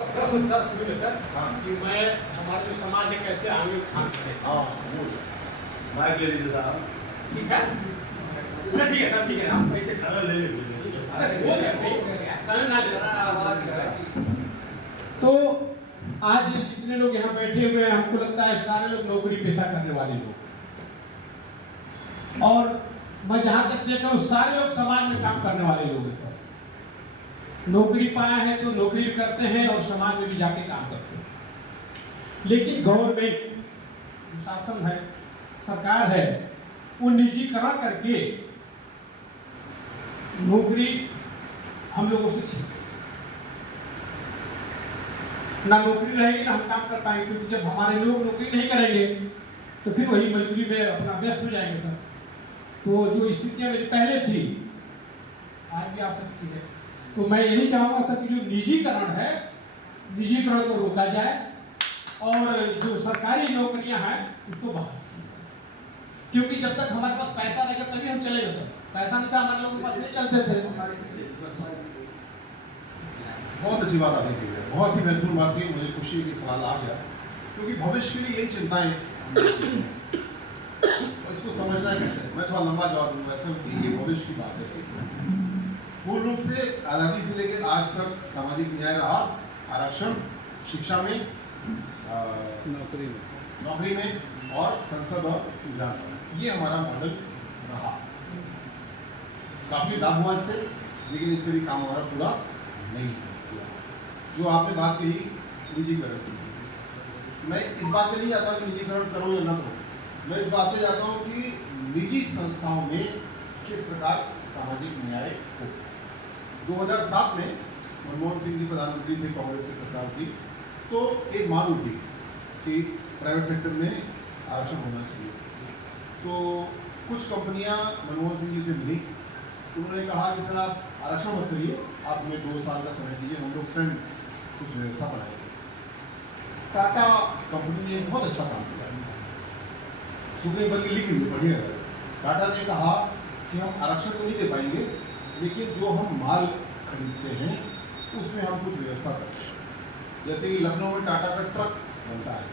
कि मैं हमारे जो समाज है कैसे आगे माइक ले लीजिए साहब। ठीक है ठीक है सर, ठीक है आप ऐसे ले लीजिए। तो आज जितने लोग यहाँ बैठे हुए हैं, हमको लगता है सारे लोग नौकरी पेशा करने वाले लोग, और मैं जहाँ तक देखा हूँ सारे लोग समाज में काम करने वाले लोग हैं सर। नौकरी पाए हैं तो नौकरी भी करते हैं और समाज में भी जाके काम करते हैं। लेकिन गवर्नमेंट शासन है, सरकार है, वो निजीकरण करके नौकरी हम लोगों से छीन, ना नौकरी रहेगी ना हम काम कर पाएंगे, क्योंकि जब हमारे लोग नौकरी नहीं करेंगे तो फिर वही मजदूरी में अपना व्यस्त हो जाएंगे सर। तो जो स्थितियाँ मेरी पहले थी आज भी आ सकती है। तो मैं यही चाहूँगा सर कि जो निजीकरण है, निजीकरण को रोका जाए और जो सरकारी नौकरियां हैं उसको बहाल, क्योंकि जब तक हमारे पास पैसा रहेगा तभी हम चलेंगे सर। पैसा नहीं था हमारे लोगों के पास नहीं चलते थे। बहुत अच्छी बात आपने की है, बहुत ही महत्वपूर्ण बात की। मुझे खुशी है कि सवाल आ गया, क्योंकि भविष्य के लिए यही चिंताएं और इसको समझना है कैसे। मैं थोड़ा लंबा जवाब दूंगा इसका, क्योंकि ये भविष्य की बात है। पूर्ण रूप से आज़ादी से लेकर आज तक सामाजिक न्याय रहा, आरक्षण, शिक्षा में, नौकरी में और संसद और विधानसभा, ये हमारा मॉडल रहा। काफी लाभ हुआ इससे, लेकिन इससे भी काम हमारा पूरा नहीं हुआ। जो आपने बात कही निजीकरण की, मैं इस बात पे नहीं जाता कि निजीकरण करो या ना करो, मैं इस बात पे जाता हूँ कि निजी संस्थाओं में किस प्रकार सामाजिक न्याय हो। 2007 में मनमोहन सिंह जी प्रधानमंत्री थे, कांग्रेस की सरकार थी, तो एक मांग उठी कि प्राइवेट सेक्टर में आरक्षण होना चाहिए। तो कुछ कंपनियां मनमोहन सिंह जी से मिली, उन्होंने कहा कि सर आप आरक्षण मत करिए, आप हमें 2 साल का समय दीजिए, हम लोग स्वयं कुछ व्यवस्था बनाएंगे। टाटा कंपनी ने बहुत अच्छा काम किया, सुखदेव बल्कि लिख लीजिए, बढ़िया। टाटा ने कहा कि हम आरक्षण तो नहीं दे पाएंगे, लेकिन जो हम माल खरीदते हैं उसमें हम कुछ व्यवस्था करते हैं। जैसे कि लखनऊ में टाटा का ट्रक बनता है,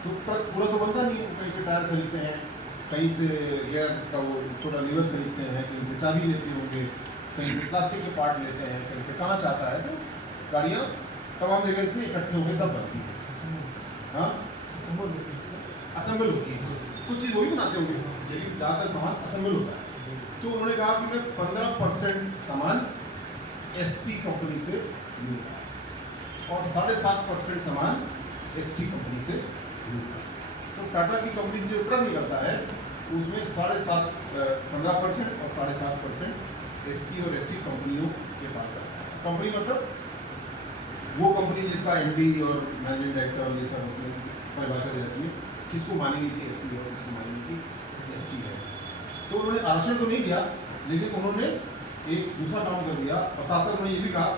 तो ट्रक पूरा तो बनता नहीं है, कहीं से टायर खरीदते हैं, कहीं से एयर का वो छोटा लीवर खरीदते हैं, कहीं से चाबी लेते होंगे, कहीं से प्लास्टिक के पार्ट लेते हैं, कहीं से कांच आता है, तो गाड़ियाँ तमाम जगह से इकट्ठे होकर तब बनती हैं। हाँ, असेंबल होती है, कुछ चीज़ वही बनाते होंगे, लेकिन ज़्यादातर सामान असेंबल होता है। तो उन्होंने कहा कि मैं 15% सामान एससी कंपनी से लूँगा और 7.5% सामान एसटी कंपनी से लूँगा। तो टाटा की कंपनी से जो ट्रक निकलता है उसमें 15% और 7.5% एससी और एसटी कंपनियों के पास जाता है। कंपनी मतलब वो कंपनी जिसका एमडी और मैनेजिंग डायरेक्टर और ये सब उसमें परिभाषा दी जाती है, किसको मानेंगे कि एससी और किसको मानेंगे कि एसटी है। तो उन्होंने आरक्षण तो नहीं दिया, लेकिन उन्होंने एक दूसरा काम कर दिया, और साथ साथ उन्होंने ये भी कहा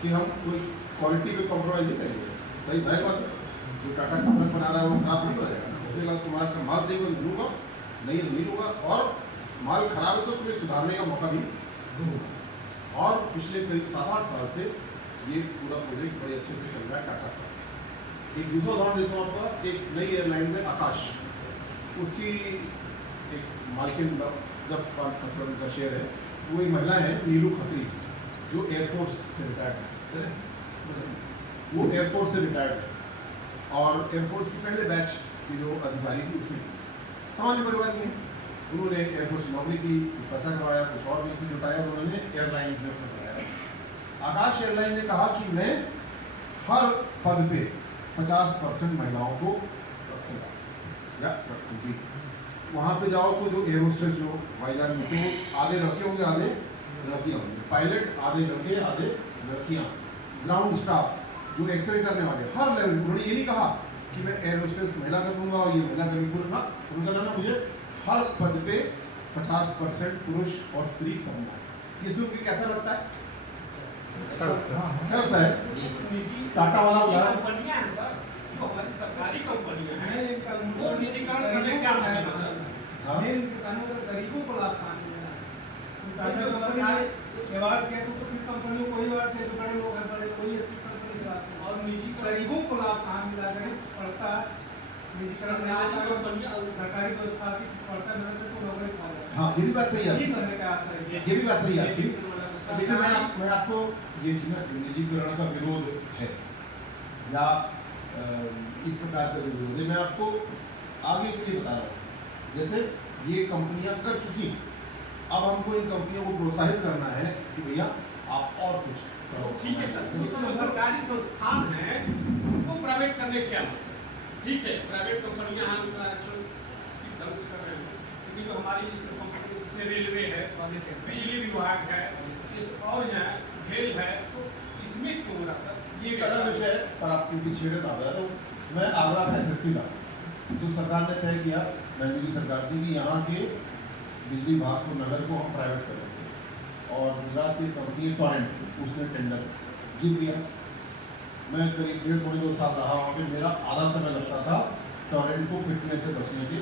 कि हम कोई क्वालिटी पे कॉम्प्रोमाइज़ नहीं करेंगे। सही जाहिर बात है, जो टाटा का प्रोडक्ट बना रहा है वो खराब नहीं बनाएगा, बोलेगा तुम्हारा माल सही को लूँगा, नहीं तो नहीं लूँगा, और माल खराब है तो तुम्हें सुधारने का मौका भी दूँगा। और पिछले करीब 7-8 साल से ये पूरा प्रोजेक्ट बड़े अच्छे से चल रहा है टाटा का। एक दूसरा उदाहरण देता हूँ आपका, एक नई एयरलाइन है आकाश, उसकी एक मार्केट 10-15% का शेयर है। वो एक महिला है नीलू खत्री, जो एयरफोर्स से रिटायर्ड है। वो एयरफोर्स से रिटायर्ड है और एयरफोर्स की पहले बैच की जो अधिकारी थी उसमें सामान्य परिवार की है। उन्होंने एयरफोर्स की नौकरी की, कुछ पैसा कमाया, कुछ और भी जुटाया, उन्होंने एयरलाइंस में अपना बनाया। आकाश एयरलाइन ने कहा कि मैं हर पद पे 50% महिलाओं को रखूँगा या रखूँगी। वहाँ पे जाओ तो जो एयर होस्टेस जो वाईजाग में थे, आधे लड़के होंगे, आधे लड़कियाँ होंगी। पायलट आधे लड़के, आधे लड़कियाँ। ग्राउंड स्टाफ जो एक्सरे करने वाले, हर लेवल। उन्होंने ये नहीं कहा कि मैं एयर होस्टेस महिला कर दूँगा और ये महिला कर्मी पुरुष, ना, उन्होंने कहा मुझे हर पद पे 50% पुरुष और स्त्री करना है। ये सुन के कैसा लगता है? अच्छा लगता है। टाटा वाला उदाहरण, हमारी सरकारी कंपनियां हैं, वो निजीकरण करने क्या गरीबों को लाभ टाटा कंपनी व्यवहार किया तो फिर कंपनियों को ही व्यवहार किया, तो बड़े लोग हैं, बड़े कोई ऐसी कंपनी और निजी गरीबों को लाभ कहाँ मिला, गरीब पढ़ता निजीकरण नहीं होता है, सरकारी व्यवस्था की पढ़ता मिलने से तो नौकरी पा जाता है। हाँ, ये भी बात सही है, ये करने का आशा है। ये भी बात सही है आपकी। देखिए मैं आपको ये निजीकरण का विरोध है या इस प्रकार का विरोध है, मैं आपको आगे के लिए बता रहा हूँ। जैसे ये कंपनियां कर चुकी, अब हमको इन कंपनियों को प्रोत्साहित करना है कि भैया आप और कुछ करो। ठीक है सर, जो सरकारी संस्थान है उनको प्राइवेट करने क्या मतलब? ठीक है, प्राइवेट कंपनियां हैं, उनका आरक्षण किसी ढंग से कर रहे हैं, क्योंकि जो हमारी कंपनी जैसे रेलवे है, बिजली विभाग है और यहाँ खेल है, तो इसमें क्यों रहता? ये एक अलग विषय है, पर आप क्योंकि छेड़े ना गया तो मैं आगरा का एसएसपी था, तो सरकार ने तय किया, रणनीति सरकार की, कि यहाँ के बिजली विभाग को, नगर को हम प्राइवेट करेंगे। और गुजरात की कंपनी टोरेंट, उसने टेंडर जीत लिया। मैं करीब 1.5-2 साल रहा वहाँ पे, मेरा आधा समय लगता था टोरेंट को फिटने से बचने के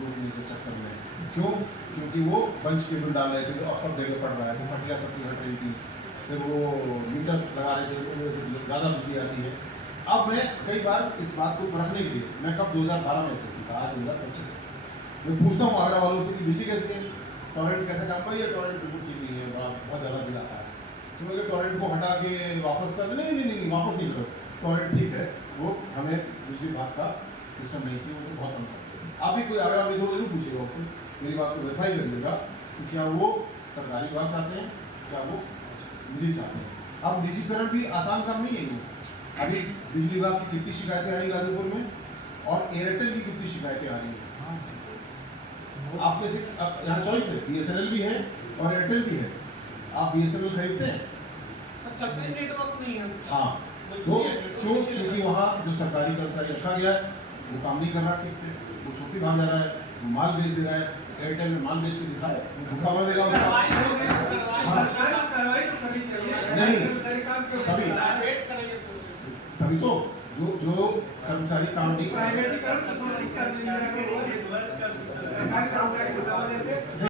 रोकने के चक्कर में। क्यों? क्योंकि वो बंच केबल डाल रहे थे और सब जगह पड़ रहा है, तो फटिया सबकी हट रही थी, फिर वो मीटर लगा रहे थे, ज़्यादा बिजली आती है। अब मैं कई बार इस बात को परखने के लिए, मैं कब 2012 में से सीखा, आज 2025 मैं पूछता हूँ आगरा वालों से कि बिजली कैसे है, टोरेंट कैसे काम कर, ये टोरेंट बिल्कुल ठीक नहीं है, बहुत ज़्यादा बिल आता है। तो मुझे टोरेंट को हटा के वापस कर दे, नहीं वापस नहीं करो, टोरेंट ठीक है, वो हमें बिजली विभाग का सिस्टम नहीं चाहिए, वो तो बहुत अंतर। आप भी कोई आगरा में जरूर पूछिएगा उससे, मेरी बात को वेरीफाई करिएगा कि क्या वो सरकारी विभाग चाहते हैं, क्या वो निजी चाहते हैं। अब निजीकरण भी आसान काम नहीं है। अभी बिजली विभाग की कितनी शिकायतें आ रही गाजीपुर में, और एयरटेल की कितनी शिकायतें आ रही हैं। आप में से यहाँ चॉइस है, बीएसएनएल भी है और एयरटेल भी है, आप बीएसएनएल खरीदते हैं? नेटवर्क नहीं है। हाँ, तो क्यों? क्योंकि वहाँ जो सरकारी कर्मचारी रखा गया है वो काम नहीं कर रहा ठीक से, वो छुट्टी भाग जा रहा है, माल बेच दे रहा है, एयरटेल में माल बेच के दिखा है, समझ देगा उसका। सरकार की कार्रवाई तो करनी चाहिए। नहीं, कर्मचारी तभी तभी तो जो कर्मचारी काम नहीं प्राइवेटीकरण सरकारी कर्मचारी को वजह से